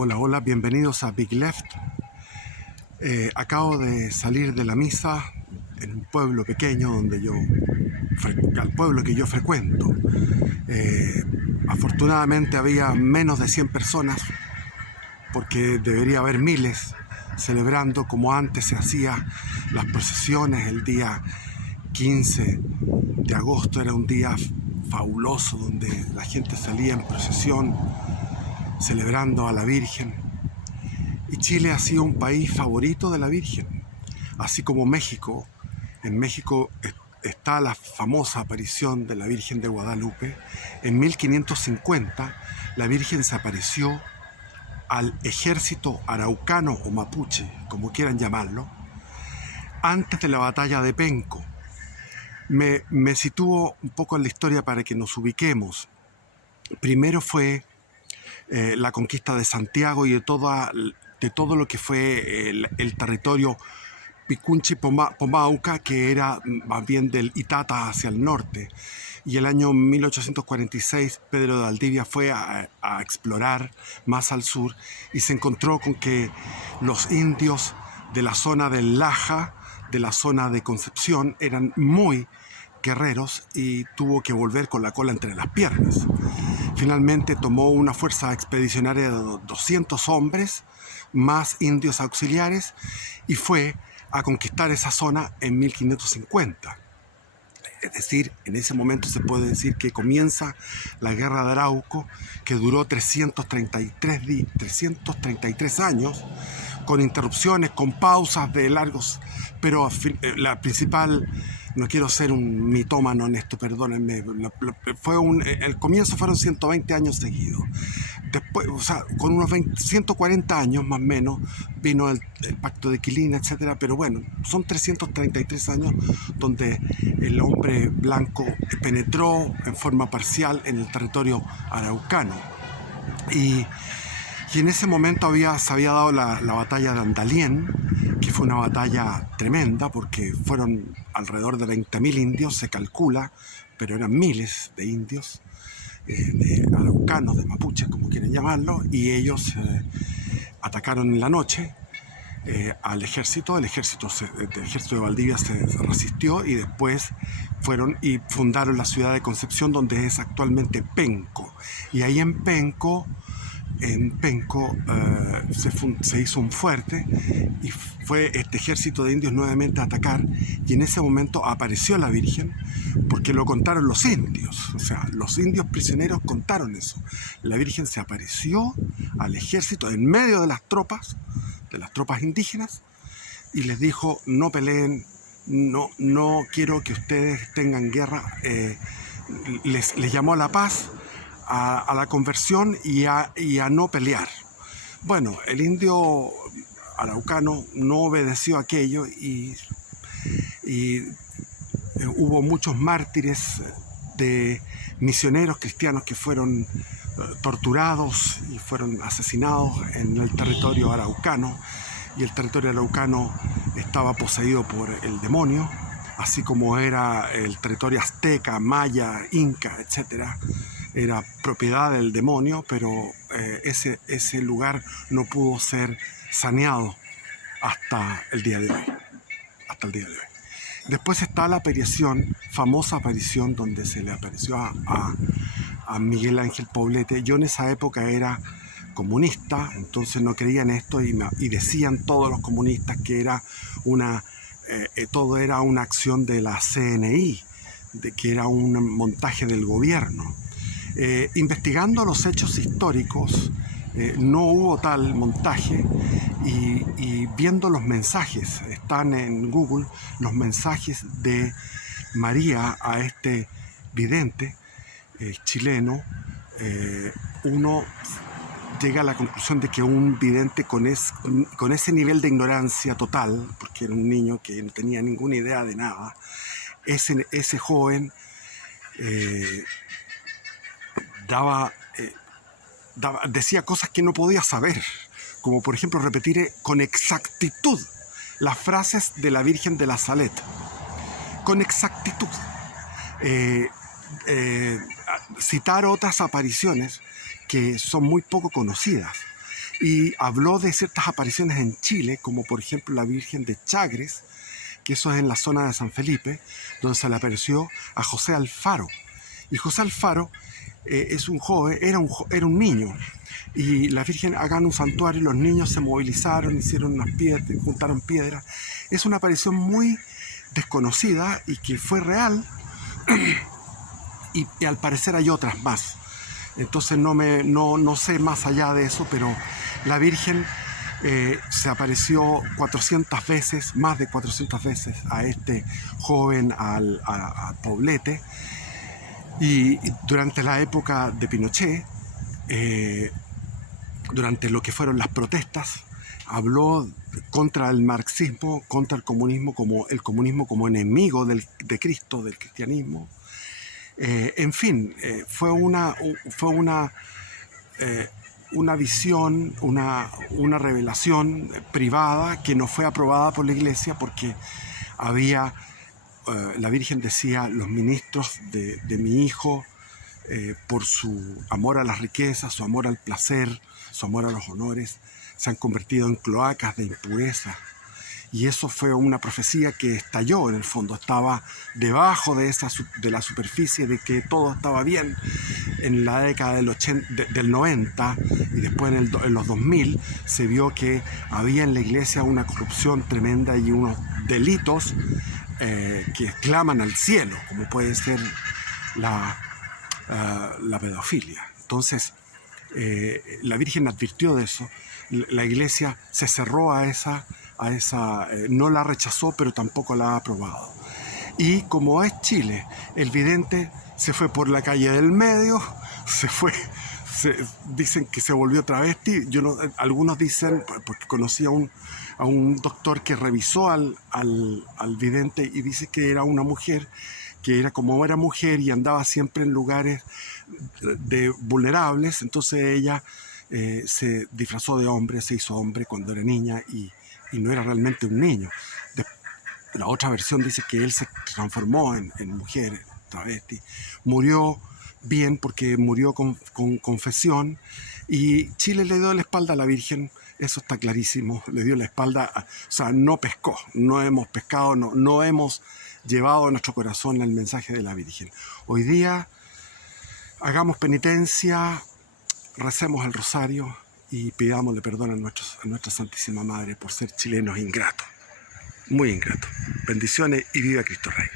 Hola, hola, bienvenidos a Big Left. Acabo de salir de la misa en un pueblo pequeño al pueblo que yo frecuento. Afortunadamente había menos de 100 personas, porque debería haber miles, celebrando como antes se hacía las procesiones el día 15 de agosto. Era un día fabuloso donde la gente salía en procesión celebrando a la Virgen. Y Chile ha sido un país favorito de la Virgen, así como México. En México está la famosa aparición de la Virgen de Guadalupe. En 1550 la Virgen se apareció al ejército araucano o mapuche, como quieran llamarlo, antes de la batalla de Penco. Me sitúo un poco en la historia para que nos ubiquemos. Primero fue la conquista de Santiago y de todo lo que fue el territorio Picunchi-Pomauca, que era más bien del Itata hacia el norte. Y el año 1846 Pedro de Valdivia fue a explorar más al sur y se encontró con que los indios de la zona del Laja, de la zona de Concepción, eran muy guerreros y tuvo que volver con la cola entre las piernas. Finalmente tomó una fuerza expedicionaria de 200 hombres, más indios auxiliares, y fue a conquistar esa zona en 1550. Es decir, en ese momento se puede decir que comienza la guerra de Arauco, que duró 333 años, con interrupciones, con pausas de largos, pero la principal, no quiero ser un mitómano en esto, perdónenme, el comienzo fueron 120 años seguidos. Después, o sea, con unos 140 años más o menos, vino el pacto de Quilina, etcétera, pero bueno, son 333 años donde el hombre blanco penetró en forma parcial en el territorio araucano. Y en ese momento se había dado la batalla de Andalién, que fue una batalla tremenda porque fueron alrededor de 20.000 indios, se calcula, pero eran miles de indios, de araucanos, de mapuches, como quieren llamarlo, y ellos atacaron en la noche al ejército. El ejército de Valdivia se resistió y después fueron y fundaron la ciudad de Concepción, donde es actualmente Penco. Y ahí en Penco se hizo un fuerte y fue este ejército de indios nuevamente a atacar, y en ese momento apareció la Virgen, porque lo contaron los indios, o sea, los indios prisioneros contaron eso. La Virgen se apareció al ejército en medio de las tropas indígenas y les dijo: no peleen, no quiero que ustedes tengan guerra. Les llamó a la paz, a la conversión y a no pelear. Bueno, el indio araucano no obedeció aquello y hubo muchos mártires de misioneros cristianos que fueron torturados y fueron asesinados en el territorio araucano, y el territorio araucano estaba poseído por el demonio, así como era el territorio azteca, maya, inca, etcétera. Era propiedad del demonio, pero ese lugar no pudo ser saneado hasta el día de hoy. Después está la aparición, famosa aparición, donde se le apareció a Miguel Ángel Poblete. Yo en esa época era comunista, entonces no creía en esto, y decían todos los comunistas que era todo era una acción de la CNI, de que era un montaje del gobierno. Investigando los hechos históricos, no hubo tal montaje, y viendo los mensajes, están en Google los mensajes de María a este vidente chileno, uno llega a la conclusión de que un vidente con ese nivel de ignorancia total, porque era un niño que no tenía ninguna idea de nada, ese joven decía cosas que no podía saber, como por ejemplo repetir con exactitud las frases de la Virgen de la Salette, con exactitud. Citar otras apariciones que son muy poco conocidas. y habló de ciertas apariciones en Chile, como por ejemplo la Virgen de Chagres, que eso es en la zona de San Felipe, donde se le apareció a José Alfaro. Y José Alfaro es un joven, era un niño, y la Virgen hagan un santuario y los niños se movilizaron, hicieron unas piedras, juntaron piedras. Es una aparición muy desconocida y que fue real, y al parecer hay otras más. Entonces no sé más allá de eso, pero la Virgen se apareció 400 veces, más de 400 veces a este joven, a Poblete, y durante la época de Pinochet, durante lo que fueron las protestas, habló contra el marxismo, contra el comunismo como enemigo de Cristo, del cristianismo. En fin, fue una visión, una revelación privada que no fue aprobada por la Iglesia porque había, la Virgen decía, los ministros de mi hijo, por su amor a las riquezas, su amor al placer, su amor a los honores, se han convertido en cloacas de impureza. Y eso fue una profecía que estalló en el fondo, estaba debajo de la superficie de que todo estaba bien en la década del 90, y después en los 2000 se vio que había en la iglesia una corrupción tremenda y unos delitos que claman al cielo, como puede ser la pedofilia. Entonces, la Virgen advirtió de eso, la iglesia se cerró a esa no la rechazó, pero tampoco la ha aprobado. Y como es Chile, el vidente se fue por la calle del medio, dicen que se volvió travesti. Algunos dicen, porque conocí a un doctor que revisó al vidente y dice que era una mujer, que era mujer y andaba siempre en lugares vulnerables, entonces ella se disfrazó de hombre, se hizo hombre cuando era niña y no era realmente un niño. La otra versión dice que él se transformó en mujer, travesti. Murió bien porque murió con confesión, y Chile le dio la espalda a la Virgen, eso está clarísimo, le dio la espalda, o sea, no pescó, no hemos pescado, no hemos llevado a nuestro corazón el mensaje de la Virgen. Hoy día hagamos penitencia, recemos el rosario y pidámosle perdón a nuestra Santísima Madre por ser chilenos ingratos, muy ingratos. Bendiciones y viva Cristo Rey.